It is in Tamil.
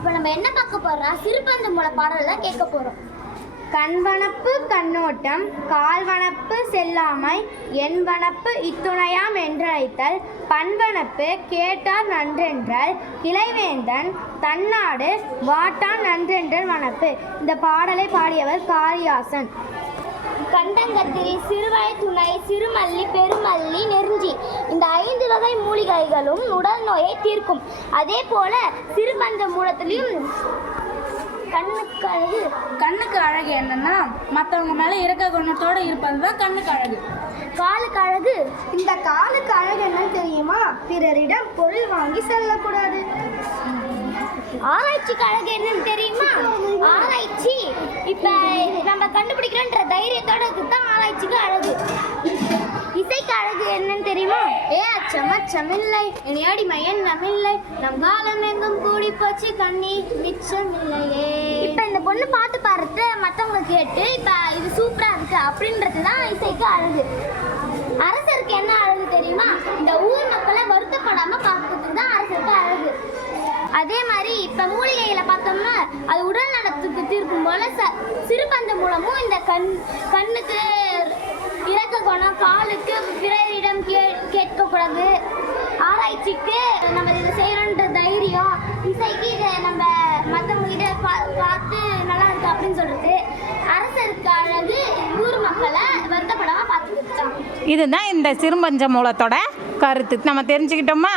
இப்போ நம்ம என்ன பார்க்க போறோம்னா சிறுபஞ்ச மூல பாடல் தான் கேட்க போறோம். கண்வனப்பு கண்ணோட்டம் கால்வனப்பு செல்லாமை என்வனப்பு இத்துணையாம் என்றழைத்தல் பண்வனப்பு கேட்டார் நன்றென்றால் கிளைவேந்தன் தன்னாடு வாட்டான் நன்றென்றல் வனப்பு. இந்த பாடலை பாடியவர் காளிதாசன். கண்டங்கத்திரி, சிறுவழி துணை, சிறுமல்லி, பெருமல்லி, நெருஞ்சி இந்த 5 வகை மூலிகைகளும் உடல் நோயை தீர்க்கும். அதே போல சிறுபஞ்ச மூலத்திலையும் கண்ணுக்கு அழகு என்னன்னா மற்றவங்க மேல இறக்க குணத்தோட இருப்பது தான் கண்ணுக்கு அழகு. காலுக்கு அழகு, இந்த காலுக்கு அழகு என்னன்னு தெரியுமா? பிறரிடம் பொருள் வாங்கி செல்லக்கூடாது. ஆராய்ச்சிக்கு அழகு என்னன்னு தெரியுமா? ஆராய்ச்சி இப்ப நம்ம கண்டுபிடிக்கிறோன்ற தைரியத்தோட தான் ஆராய்ச்சிக்கு அழகு. இசைக்கு அழகு என்னன்னு தெரியுமா? அச்சமில்லை இனியாடி மையன் நமில்லை நம் காலம் எங்கும் கூடி போச்சு கண்ணீர் மிச்சமில்லையே. இப்ப இந்த பொண்ணு பாட்டு பாடுறது மற்றவங்க கேட்டு இப்ப இது சூப்பரா இருக்கு அப்படின்றது தான் இசைக்கு அழகு. அரசருக்கு என்ன அழகு தெரியுமா? இந்த ஊர் மக்களை வருத்தப்படாம பார்க்கறதுக்கு தான் அரசருக்கு அழகு. அதே மாதிரி இப்ப மூலிகைகளை பார்த்தோம்னா அது உடல் நலத்துக்கு தீர்க்கும் போல சிறுபஞ்ச மூலமும் இந்த கண்ணுக்கு இறக்க குணம், காலுக்கு பிறரிடம் கேட்கக்கூடாது, ஆராய்ச்சிக்கு நம்ம இதை செய்யறோன்ற தைரியம், இசைக்கு இதை நம்ம மற்றவங்க கிட்ட பார்த்து நல்லா இருக்கு அப்படின்னு சொல்றது, அரசருக்கு அழகு ஊர் மக்களை வருத்தப்படாம பார்த்துக்கிட்டான். இதுதான் இந்த சிறுபஞ்ச மூலத்தோட கருத்து. நம்ம தெரிஞ்சுக்கிட்டோமா?